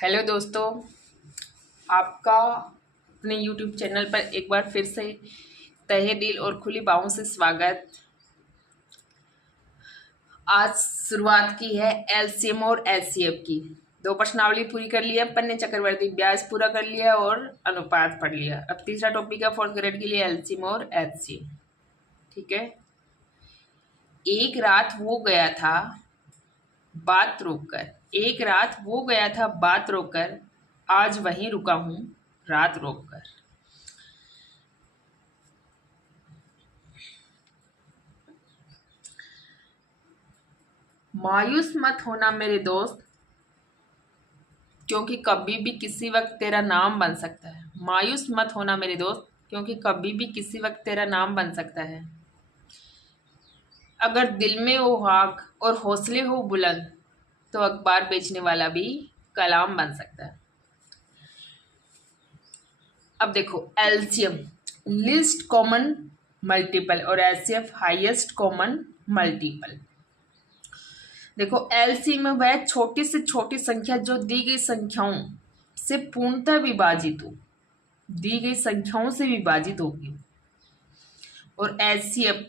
Hello दोस्तों, आपका अपने यूट्यूब चैनल पर एक बार फिर से तहे दिल और खुली बाहों से स्वागत। आज शुरुआत की है एलसीएम और एचसीएफ की। दो प्रश्नावली पूरी कर लिया अपन ने, चक्रवर्ती ब्याज पूरा कर लिया और अनुपात पढ़ लिया। अब तीसरा टॉपिक है फोर्थ ग्रेड के लिए एलसीएम और एचसीएफ। ठीक है। एक रात वो गया था बात रोककर, एक रात वो गया था बात रोककर, आज वहीं रुका हूं रात रोककर। मायूस मत होना मेरे दोस्त, क्योंकि कभी भी किसी वक्त तेरा नाम बन सकता है। मायूस मत होना मेरे दोस्त, क्योंकि कभी भी किसी वक्त तेरा नाम बन सकता है। अगर दिल में हो आग और हौसले हो बुलंद, तो अखबार बेचने वाला भी कलाम बन सकता है। अब देखो, एलसीएम लीस्ट कॉमन मल्टीपल और एचसीएफ हाईएस्ट कॉमन मल्टीपल। देखो, एलसीएम में वह छोटी से छोटी संख्या जो दी गई संख्याओं से पूर्णतः विभाजित हो, दी गई संख्याओं से विभाजित होगी। और एचसीएफ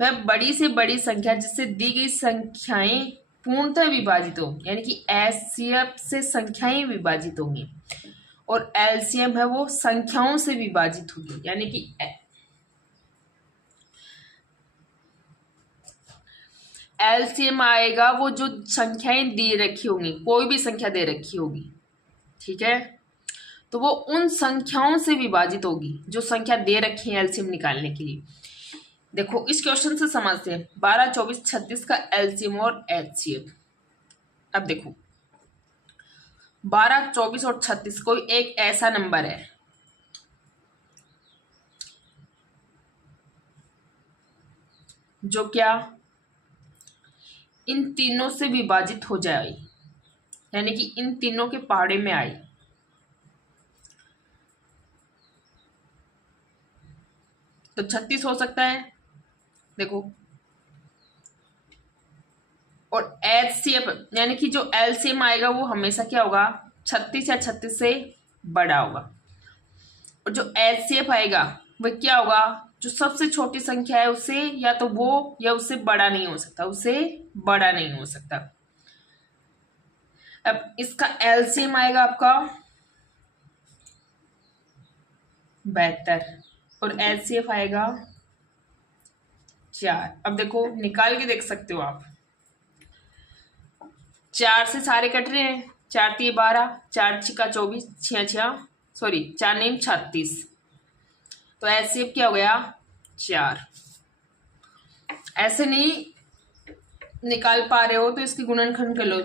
वह बड़ी से बड़ी संख्या जिससे दी गई संख्याएं पूर्णतः विभाजित हो, यानी कि एचसीएफ से संख्याएं विभाजित होंगी। और एलसीएम है वो संख्याओं से विभाजित होगी, यानी कि एलसीएम आएगा वो जो संख्याएं दे रखी होंगी, कोई भी संख्या दे रखी होगी, ठीक है, तो वो उन संख्याओं से विभाजित होगी जो संख्या दे रखी है एलसीएम निकालने के लिए। देखो, इस क्वेश्चन से समझते हैं 12, 24, 36 का एलसीएम और एचसीएफ। अब देखो, 12, 24 और 36 कोई एक ऐसा नंबर है जो क्या इन तीनों से विभाजित हो जाए, यानी कि इन तीनों के पहाड़े में आई। तो 36 हो सकता है, देखो। और एचसीएफ यानी कि जो एलसीएम आएगा वो हमेशा क्या होगा, 36 या 36 से बड़ा होगा। और जो एचसीएफ आएगा वह क्या होगा, जो सबसे छोटी संख्या है उससे या तो वो या उससे बड़ा नहीं हो सकता, उससे बड़ा नहीं हो सकता। अब इसका एलसीएम आएगा आपका 72 और एचसीएफ आएगा 4। अब देखो, निकाल के देख सकते हो आप। 4 से सारे कट रहे हैं, 4 3 12, 4 6 24, 6 सॉरी 4 9 36। तो एचसीएफ क्या हो गया 4। ऐसे नहीं निकाल पा रहे हो तो इसकी गुणनखंड कर लो।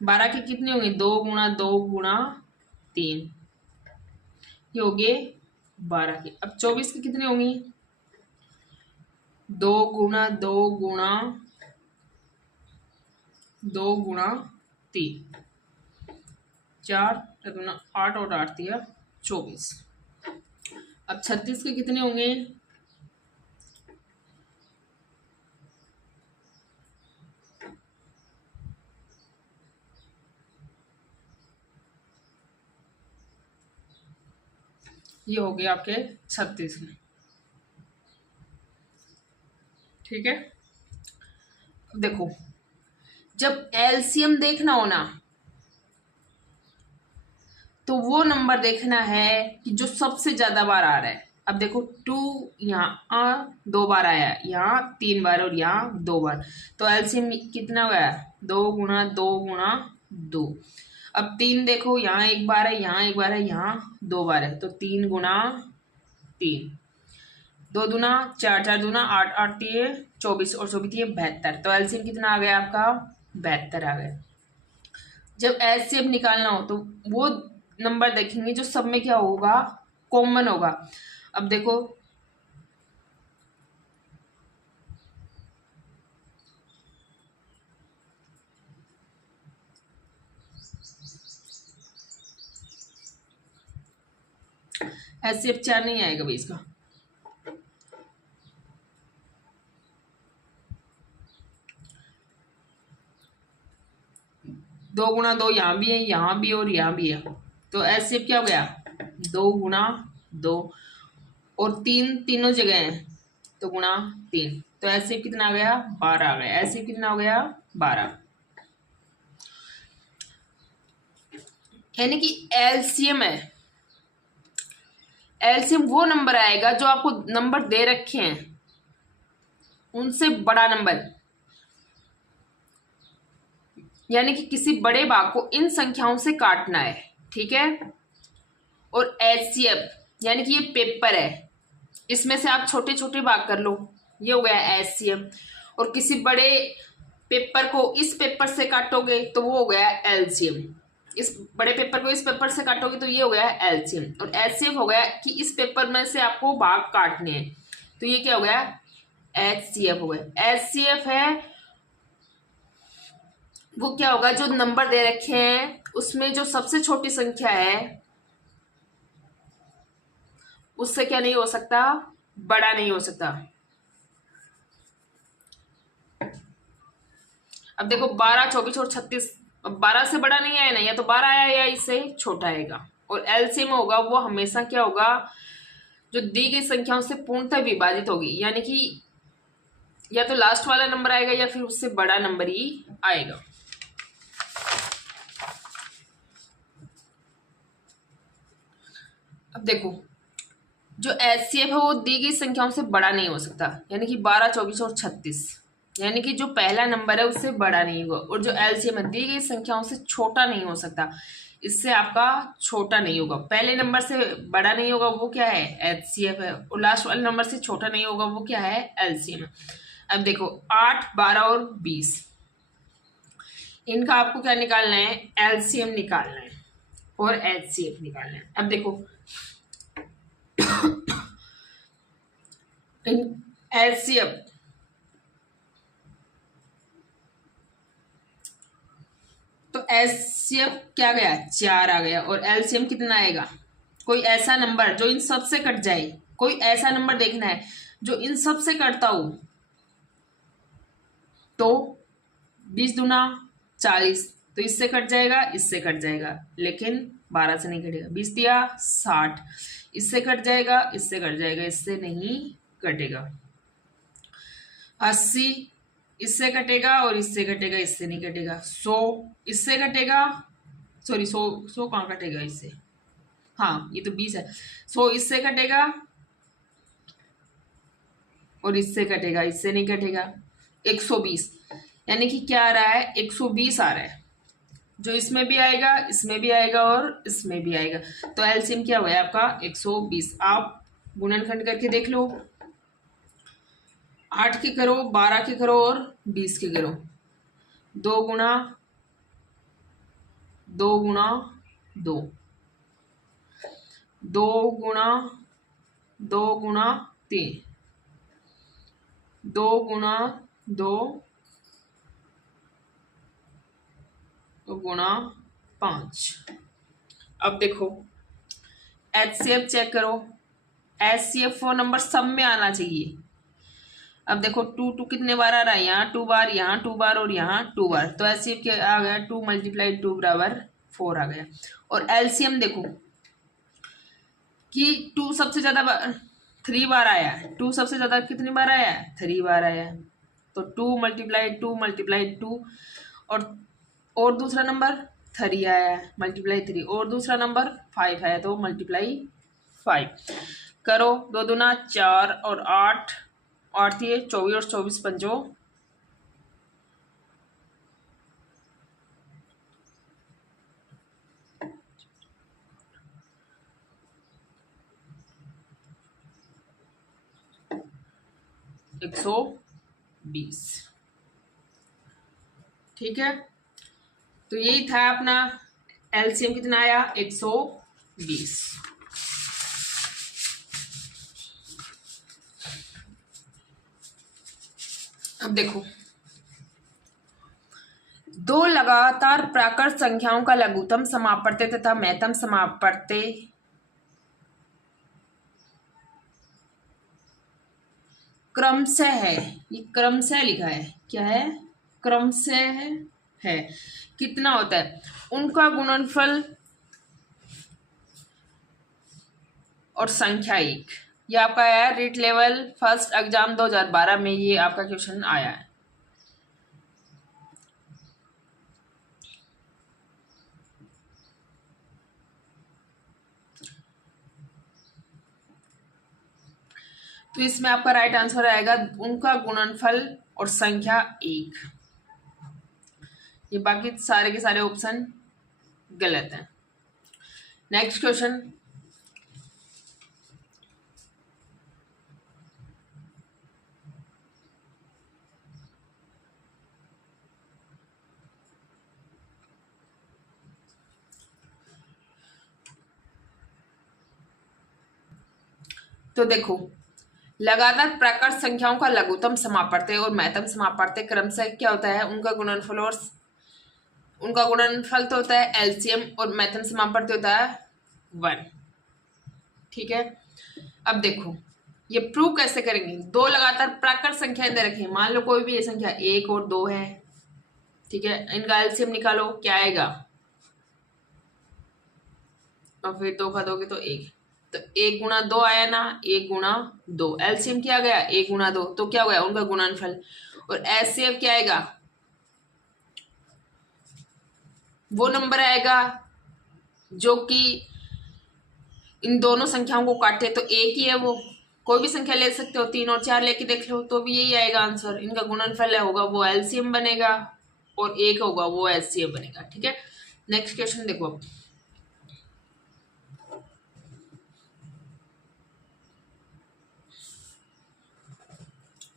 12 की कितनी होंगी, 2 गुणा 2 गुणा 3, ये हो गए 12 की। अब 24 की कितनी होंगी, 2 गुणा 2 गुणा 2 गुणा 3, 4 गुणा 8 और 8 दिया 24। अब 36 के कितने होंगे, ये हो गए आपके 36 में, ठीक है। देखो, जब एलसीएम देखना हो ना तो वो नंबर देखना है कि जो सबसे ज्यादा बार आ रहा है। अब देखो, 2 यहाँ 2 बार आया, यहाँ 3 बार और यहाँ 2 बार, तो एलसीएम कितना गया, 2 गुणा 2 गुणा 2। अब 3 देखो, यहाँ 1 बार है, यहाँ 1 बार है, यहाँ 2 बार है, तो 3 गुणा 3, 2 दूना 4, 4 दूना 8, 8 दिए 24 और 24 दिए 72। तो एलसीएम कितना आ गया आपका 72 आ गया। जब एलसीएम निकालना हो तो वो नंबर देखेंगे जो सब में क्या होगा, कॉमन होगा। अब देखो, एचसीएफ 4 नहीं आएगा भाई इसका। दो 2 गुणा 2 यहाँ भी है, यहाँ भी और यहाँ भी है, तो एलसीएम क्या हो गया 2 गुणा 2, और 3 तीनों जगह है तो गुणा 3, तो एलसीएम कितना आ गया 12 आ गया। एलसीएम कितना हो गया 12, यानी कि एलसीएम है, एलसीएम वो नंबर आएगा जो आपको नंबर दे रखे हैं उनसे बड़ा नंबर, यानी कि किसी बड़े भाग को इन संख्याओं से काटना है, ठीक है। और एचसीएफ यानी कि ये पेपर है, इसमें से आप छोटे छोटे भाग कर लो, ये हो गया एचसीएफ। और किसी बड़े पेपर को इस पेपर से काटोगे तो वो हो गया एलसीएम, इस बड़े पेपर को इस पेपर से काटोगे तो ये हो गया एलसीएम। और एचसीएफ हो गया कि इस पेपर में से आपको भाग काटने हैं, तो ये क्या हो गया एचसीएफ हो गया। एचसीएफ है वो क्या होगा जो नंबर दे रखे हैं उसमें जो सबसे छोटी संख्या है उससे क्या नहीं हो सकता, बड़ा नहीं हो सकता। अब देखो 12, 24 और 36, 12 से बड़ा नहीं आया ना, या तो 12 आया या इससे छोटा आएगा। और एलसीएम होगा वो हमेशा क्या होगा जो दी गई संख्याओं से पूर्णतः विभाजित होगी, यानी कि या तो लास्ट वाला नंबर आएगा या फिर उससे बड़ा नंबर ही आएगा। अब देखो जो एचसीएफ है वो दी गई संख्याओं से बड़ा नहीं हो सकता, यानी कि 12, 24 और 36, यानी कि जो पहला नंबर है उससे बड़ा नहीं होगा। और जो एलसीएम है दी गई संख्याओं से छोटा नहीं हो सकता, इससे आपका छोटा नहीं होगा। पहले नंबर से बड़ा नहीं होगा वो क्या है एचसीएफ है, और लास्ट वाले नंबर से छोटा नहीं होगा वो क्या है एलसीएम है। अब देखो 8, 12 और 20, इनका आपको क्या निकालना है एलसीएम निकालना है और एचसीएफ निकालना है। अब देखो एलसीएम तो एलसीएम क्या गया 4 आ गया, और एलसीएम कितना आएगा, कोई ऐसा नंबर जो इन सब से कट जाए, कोई ऐसा नंबर देखना है जो इन सब से कटता हो, तो 20 दूना 40, तो इससे कट जाएगा इससे कट जाएगा, लेकिन 12 से नहीं कटेगा। 20 दिया 60, इससे कट जाएगा इससे कट जाएगा, इससे नहीं कटेगा। 80 इससे कटेगा और इससे कटेगा, इससे नहीं कटेगा। 100 इससे कटेगा, सॉरी 100 कहाँ कटेगा इससे, हाँ ये तो 20 है। 100 इससे कटेगा और इससे कटेगा, इससे नहीं कटेगा। 120 यानी कि क्या आ रहा है 120 आ रहा है, जो इसमें भी आएगा इसमें भी आएगा और इसमें भी आएगा, तो एलसीएम क्या हुआ है आपका 120। आप गुणनखंड करके देख लो, 8 के करो, 12 के करो और 20 के करो। 2 गुणा 2 गुणा 2, 2 गुणा 2 गुणा 3, 2 गुणा 2 गुणा 5। अब देखो एचसीएफ चेक करो, एचसीएफ वो नंबर सब में आना चाहिए। अब देखो 2 कितने बार आ रहा है, यहाँ 2 बार, यहाँ 2 बार और यहाँ 2 बार, तो एचसीएफ क्या आ गया 2 × 2 बराबर 4 आ गया। और एलसीएम देखो कि 2 सबसे ज्यादा 3 बार आया है, 2 सबसे ज्यादा कितनी बार आया है 3 बार आया है, तो 2 × 2 × 2, और दूसरा नंबर 3 आया है ×3, और दूसरा नंबर 5 आया तो ×5 करो। 2 दूना 4 और 8, 8 थी 24 और 24 पंजो 120, ठीक है। तो यही था अपना एलसीएम कितना आया 120। अब देखो 2 लगातार प्राकृत संख्याओं का लघुत्तम समापवर्त्य तथा महत्तम समापवर्त्य क्रमशः है, ये क्रमशः लिखा है, क्या है क्रमशः है, है कितना होता है, उनका गुणनफल और संख्या 1। ये आपका है रीट लेवल फर्स्ट एग्जाम 2012 में, ये आपका क्वेश्चन आया है। तो इसमें आपका राइट आंसर आएगा उनका गुणनफल और संख्या 1। ये बाकी सारे के सारे ऑप्शन गलत हैं। नेक्स्ट क्वेश्चन, तो देखो लगातार प्राकृत संख्याओं का लघुत्तम समापवर्ती और महत्तम समापवर्ती क्रम से क्या होता है, उनका गुणनफल और उनका गुणनफल तो होता है एलसीएम और महत्तम समापवर्ती होता है 1। ठीक है, अब देखो ये प्रूव कैसे करेंगे। दो लगातार प्राकृत संख्याएं दे रखी है, मान लो कोई भी ये संख्या 1 और 2 है। ठीक है, इनका एलसीएम निकालो, क्या आएगा, और फिर 2 का दोगे तो 1, तो 1 गुणा 2 आया ना, 1 गुणा 2, एलसीएम क्या गया 1 गुणा 2, तो क्या हो गया उनका गुणनफल। और एचसीएफ क्या आएगा, वो नंबर आएगा जो कि इन दोनों संख्याओं को काटे, तो एक ही है वो, कोई भी संख्या ले सकते हो, 3 और 4 लेके देख लो तो भी यही आएगा आंसर। इनका गुणनफल है होगा वो एलसीएम बनेगा और 1 होगा वो एचसीएफ बनेगा। ठीक है, नेक्स्ट क्वेश्चन देखो अब,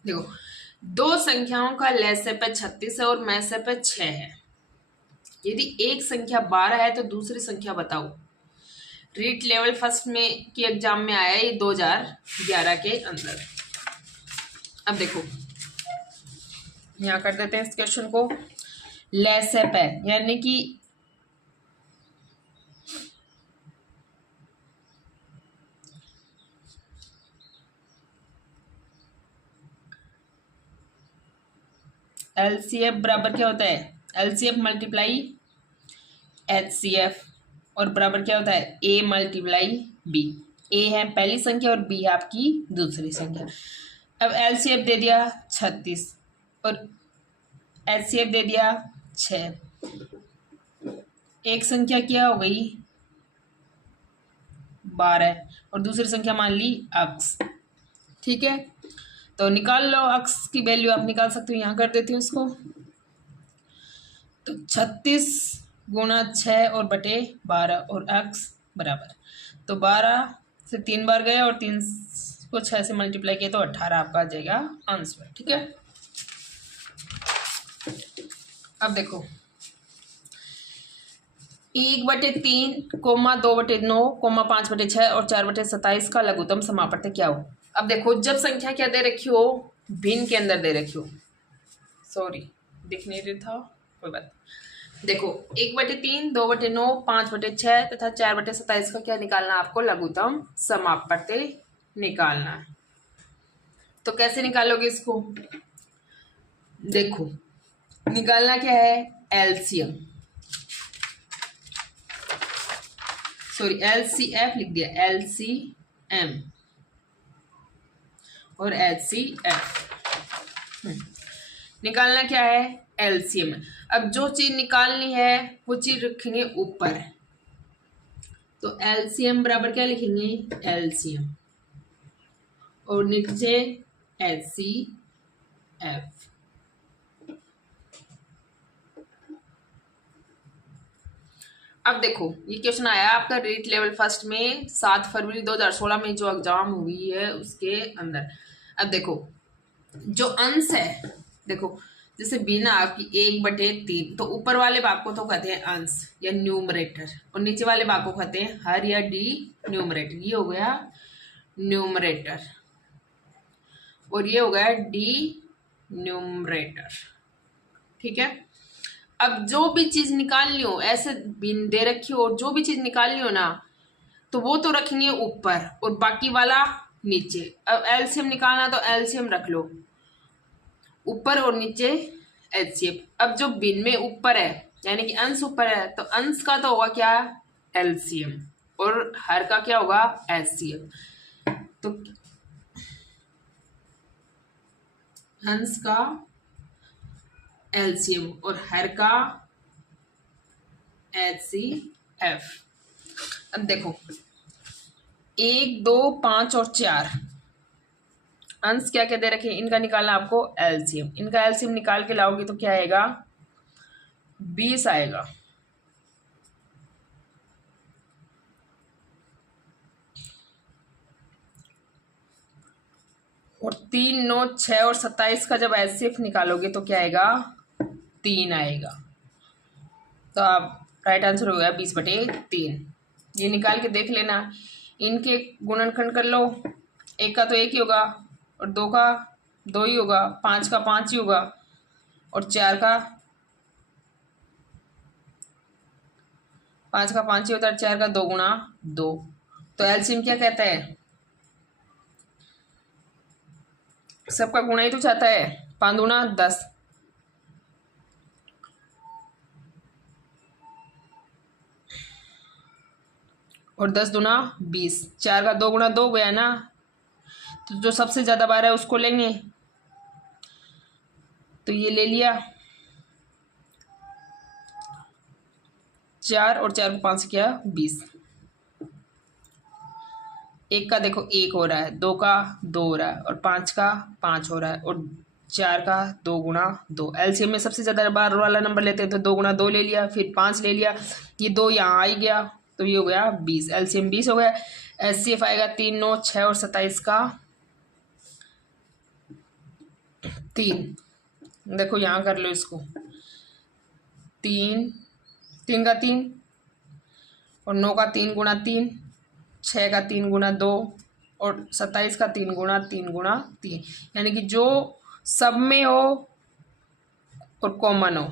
देखो दो संख्याओं का लहसे पे 36 है और मैसे पे 6 है। यदि एक संख्या 12 है तो दूसरी संख्या बताओ। रीट लेवल फर्स्ट में की एग्जाम में आया ये 2011 के अंदर। अब देखो यहां कर देते हैं इस क्वेश्चन को, लहसे पे यानी कि एलसीएफ बराबर क्या होता है, एलसीएफ मल्टीप्लाई एचसीएफ, और बराबर क्या होता है ए मल्टीप्लाई बी। ए है पहली संख्या और बी है आपकी दूसरी संख्या। अब एलसीएफ दे दिया 36 और एचसीएफ दे दिया 6, एक संख्या क्या हो गई 12 और दूसरी संख्या मान ली अक्स। ठीक है, तो निकाल लो अक्स की वैल्यू, आप निकाल सकते हो, यहाँ कर देती हूँ इसको। तो 36 गुणा 6 और बटे 12 और अक्स बराबर, तो 12 से 3 बार गए और 3 को 6 से मल्टीप्लाई किया तो 18 आपका आ जाएगा आंसर। ठीक है, अब देखो 1/3, 2/9, 5/6 और 4/27 का लघुत्तम समापवर्ती क्या हो। अब देखो जब संख्या क्या दे रखी हो, भिन्न के अंदर दे रखी हो, सॉरी दिख नहीं रहा था, कोई बात। देखो 1/3, 2/9, 5/6 तथा 4/27 का क्या निकालना, आपको लघुत्तम समापवर्ती निकालना है। तो कैसे निकालोगे इसको, देखो निकालना क्या है एलसीएम, सॉरी एलसीएफ लिख दिया, एलसीएम और एचसीएफ। निकालना क्या है एलसीएम। अब जो चीज निकालनी है वो चीज रखेंगे ऊपर, तो एलसीएम बराबर क्या लिखेंगे एलसीएम और नीचे एचसीएफ। अब देखो ये क्वेश्चन आया आपका रीट लेवल फर्स्ट में 7 फरवरी 2016 में जो एग्जाम हुई है उसके अंदर। अब देखो जो अंश है, देखो जैसे बिना आपकी 1/3, तो ऊपर वाले भाग को तो कहते हैं अंश या न्यूमरेटर और नीचे वाले भाग को कहते हैं हर या डी न्यूमरेटर। ये हो गया न्यूमरेटर और ये हो गया डी न्यूमरेटर। ठीक है, अब जो भी चीज निकालनी हो, ऐसे बिन दे रखी हो, जो भी चीज निकालनी हो ना तो वो तो रखेंगे ऊपर और बाकी वाला नीचे। अब एलसीएम निकालना तो एलसीएम रख लो ऊपर और नीचे एचसीएफ। अब जो भिन्न में ऊपर है यानी कि अंश ऊपर है तो अंश का तो होगा क्या, एलसीएम, और हर का क्या होगा, एचसीएफ। तो अंश का एलसीएम और हर का एचसीएफ। अब देखो 1, 2, 5 और 4 अंश क्या क्या दे रखे, इनका निकालना आपको एलसीएम। इनका एलसीएम निकाल के लाओगे तो क्या आएगा, 20 आएगा। और 3, 9, 6 और 27 का जब एचसीएफ निकालोगे तो क्या आएगा, 3 आएगा। तो आप राइट आंसर हो गया 20/3। ये निकाल के देख लेना, इनके गुणनखंड कर लो, 1 का तो 1 ही होगा, और 2 का 2 ही होगा, 5 का 5 ही होगा, और 4 का 5 का 5 ही होता है, 4 का 2 गुणा 2। तो एलसीएम क्या कहता है, सबका गुणा ही तो चाहता है, 5 गुणा 10, और 10 दुना 20, 4 का 2 गुणा 2 गया ना, तो जो सबसे ज्यादा बार है उसको लेंगे, तो ये ले लिया 4, और 4 को 5 से किया 20। 1 का देखो 1 हो रहा है, 2 का 2 हो रहा है, और 5 का 5 हो रहा है, और 4 का 2 गुणा 2। एलसीएम में सबसे ज्यादा बार वाला नंबर लेते हैं तो 2 गुणा 2 ले लिया, फिर 5 ले लिया, ये 2 यहाँ आ ही गया, तो ये हो गया 20। एलसीएम 20 हो गया। एचसीएफ आएगा 3, 9, 6 और 27 का 3। देखो यहाँ कर लो इसको, 3, 3 का 3, और 9 का 3 गुणा 3, 6 का 3 गुणा 2, और 27 का 3 गुणा 3 गुणा 3, यानी कि जो सब में हो और कॉमन हो,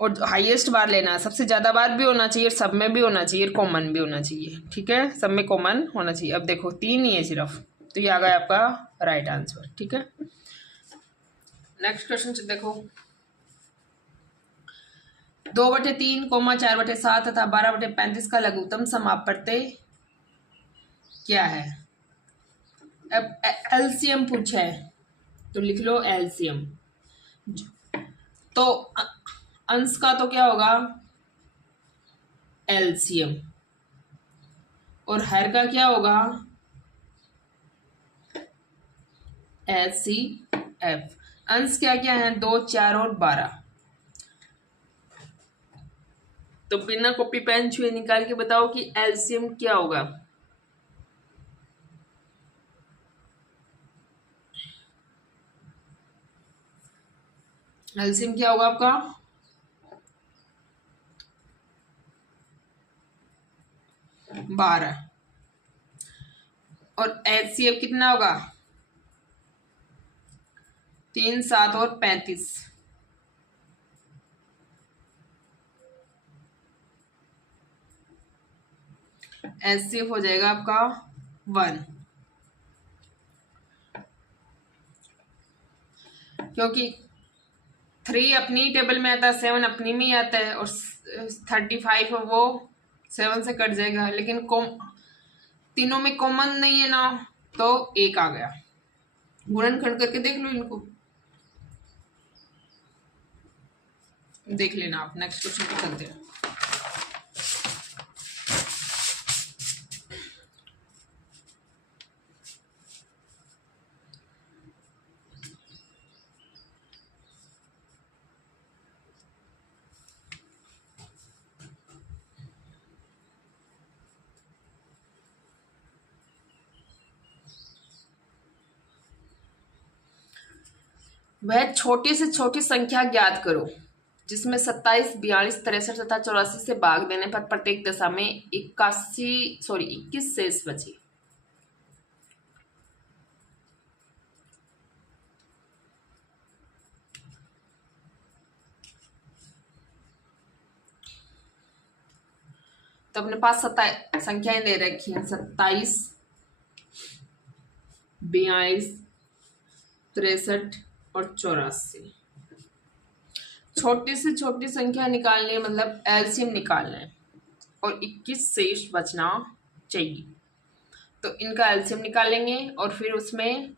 और हाईएस्ट बार लेना है, सबसे ज्यादा बार भी होना चाहिए, सब में भी होना चाहिए, कॉमन भी होना चाहिए, ठीक है, सब में कॉमन होना चाहिए। अब देखो 3 ही है सिर्फ, तो ये आ गया आपका राइट आंसर, ठीक है। नेक्स्ट क्वेश्चन देखो, 2/3, 4/7 तथा 12/35 का लघुत्तम समापवर्ती क्या है। अब एलसीएम पूछा है तो लिख लो एलसीएम। तो अंश का तो क्या होगा, एलसीएम, और हर का क्या होगा, एचसीएफ। अंश क्या क्या है, 2, 4 और 12। तो बिना कॉपी पेन छुए निकाल के बताओ कि एलसीएम क्या होगा। एलसीएम क्या होगा आपका, 12, और एचसीएफ कितना होगा, 3, 7 और 35। एचसीएफ हो जाएगा आपका 1, क्योंकि 3 अपनी टेबल में आता है, 7 अपनी में ही आता है, और 35 वो 7 से कट जाएगा, लेकिन तीनों में कॉमन नहीं है ना, तो 1 आ गया। गुणनखंड करके देख लो इनको, देख लेना आप। नेक्स्ट क्वेश्चन पे चलते हैं। वह छोटी से छोटी संख्या ज्ञात करो जिसमें 27, 42, 63 तथा 84 से भाग देने पर प्रत्येक दशा में 21 शेष बचे। तो अपने पास संख्याएं दे रखी हैं, 27, 42, 63, और 84। छोटी से छोटी संख्या निकालनी है, मतलब एलसीएम निकालना है, और 21 शेष बचना चाहिए। तो इनका एलसीएम निकालेंगे और फिर उसमें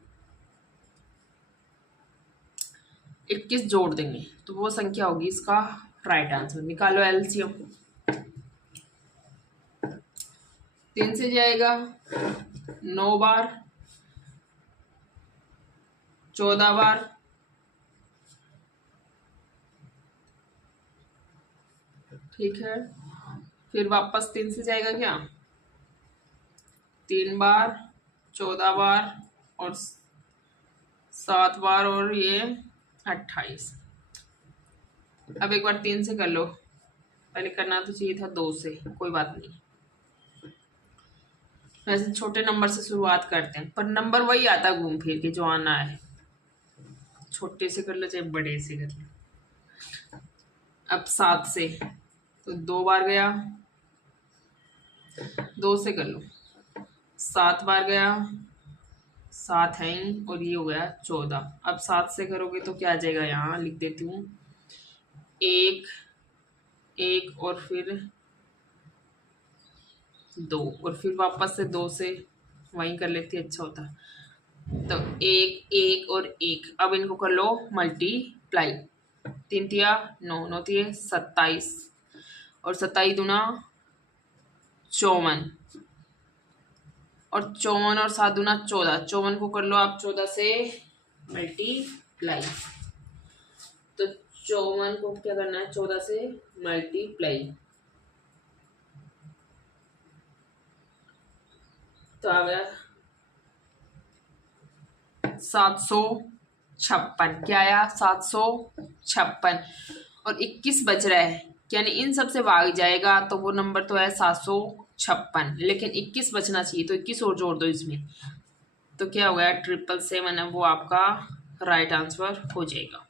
21 जोड़ देंगे, तो वो संख्या होगी इसका राइट आंसर। निकालो एलसीएम। 3 से जाएगा 9 बार, 14 बार, ठीक है। फिर वापस 3 से जाएगा क्या, 3 बार, 14 बार और 7 बार और ये 28। अब एक बार 3 से कर लो, पहले करना तो चाहिए था 2 से, कोई बात नहीं। वैसे छोटे नंबर से शुरुआत करते हैं, पर नंबर वही आता घूम फिर के जो आना है। छोटे से कर लो चाहे बड़े से कर लो। अब 7 से तो 2 बार गया, 2 से कर लो, 7 बार गया, 7 है ही, और ये हो गया 14। अब 7 से करोगे तो क्या आ जाएगा, यहाँ लिख देती हूँ, 1 1 और फिर 2, और फिर वापस से 2 से वहीं कर लेती, अच्छा होता। तो 1 1 और 1, अब इनको कर लो मल्टीप्लाई। 3 तिया 9, 9 तिये 27, और 27 दूना 54, और 54 और 7 दूना 14। 54 को कर लो आप 14 से मल्टीप्लाई। तो 54 को क्या करना है, 14 से मल्टीप्लाई, तो आ गया 756। क्या आया, 756। और 21 बच रहा है, यानी इन सब से भाग जाएगा तो वो नंबर तो है 756, लेकिन 21 बचना चाहिए, तो 21 और जोड़ दो इसमें, तो क्या हो गया 777 है, वो आपका राइट आंसर हो जाएगा।